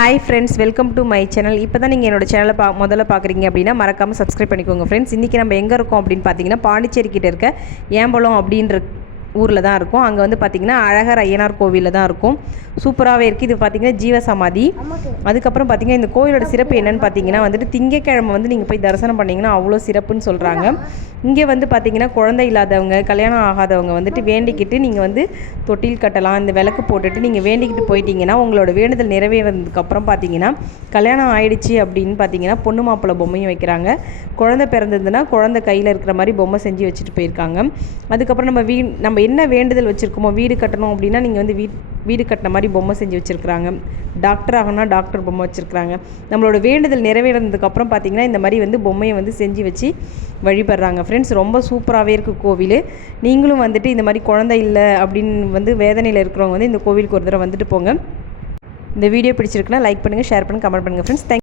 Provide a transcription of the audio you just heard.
Hi friends welcome to my channel இப்போ தான் நீங்கள் என்னோட சேனலை பா முதல்ல பார்க்குறீங்க அப்படின்னா மறக்காமல் சப்ஸ்கிரைப் பண்ணிக்கோங்க ஃப்ரெண்ட்ஸ் இன்றைக்கி நம்ம எங்கே இருக்கோம் அப்படின்னு பார்த்தீங்கன்னா பாண்டிச்சேரி கிட்ட இருக்க ஏம்பலம் அப்படின்ற ஊரில் தான் இருக்கும். அங்கே வந்து பார்த்திங்கன்னா அழகர் ஐயனார் கோவிலில் தான் இருக்கும். சூப்பராகவே இருக்குது இது பார்த்திங்கன்னா ஜீவசமாதி. அதுக்கப்புறம் பார்த்திங்கன்னா இந்த கோவிலோட சிறப்பு என்னென்னு பார்த்தீங்கன்னா வந்துட்டு திங்கக்கிழமை வந்து நீங்கள் போய் தரிசனம் பண்ணிங்கன்னா அவ்வளோ சிறப்புன்னு சொல்கிறாங்க இங்கே வந்து பார்த்திங்கன்னா குழந்தை இல்லாதவங்க கல்யாணம் ஆகாதவங்க வந்துட்டு வேண்டிக்கிட்டு நீங்கள் வந்து தொட்டில் கட்டலாம் இந்த விளக்கு போட்டுட்டு நீங்கள் வேண்டிக்கிட்டு போயிட்டீங்கன்னா உங்களோட வேண்டுதல் நிறைவேறதுக்கப்புறம் பார்த்தீங்கன்னா கல்யாணம் ஆயிடுச்சு அப்படின்னு பார்த்தீங்கன்னா பொண்ணு மாப்பிள்ளை பொம்மையும் வைக்கிறாங்க. குழந்தை பிறந்ததுன்னா குழந்தை கையில் இருக்கிற மாதிரி பொம்மை செஞ்சு வச்சுட்டு போயிருக்காங்க. அதுக்கப்புறம் நம்ம வீ நம்ம என்ன வேண்டுதல் வச்சுருக்கோமோ வீடு கட்டணும் அப்படின்னா நீங்கள் வந்து வீ வீடு கட்டின மாதிரி பொம்மை செஞ்சு வச்சுருக்குறாங்க. டாக்டர் ஆகணும்னா டாக்டர் பொம்மை வச்சுருக்குறாங்க. நம்மளோட வேண்டுதல் நிறைவேறதுக்கப்புறம் பார்த்தீங்கன்னா இந்த மாதிரி வந்து பொம்மையை வந்து செஞ்சு வச்சு வழிபடுறாங்க. ஃப்ரெண்ட்ஸ் ரொம்ப சூப்பராகவே இருக்குது கோவில். நீங்களும் வந்துட்டு இந்த மாதிரி குழந்தை இல்லை அப்படின்னு வந்து வேதனையில் இருக்கிறவங்க வந்து இந்த கோவிலுக்கு ஒரு தடவை வந்துட்டு போங்க. இந்த வீடியோ பிடிச்சிருக்குன்னா லைக் பண்ணுங்கள் ஷேர் பண்ணுங்கள் கமெண்ட் பண்ணுங்கள் ஃப்ரெண்ட்ஸ் தேங்க்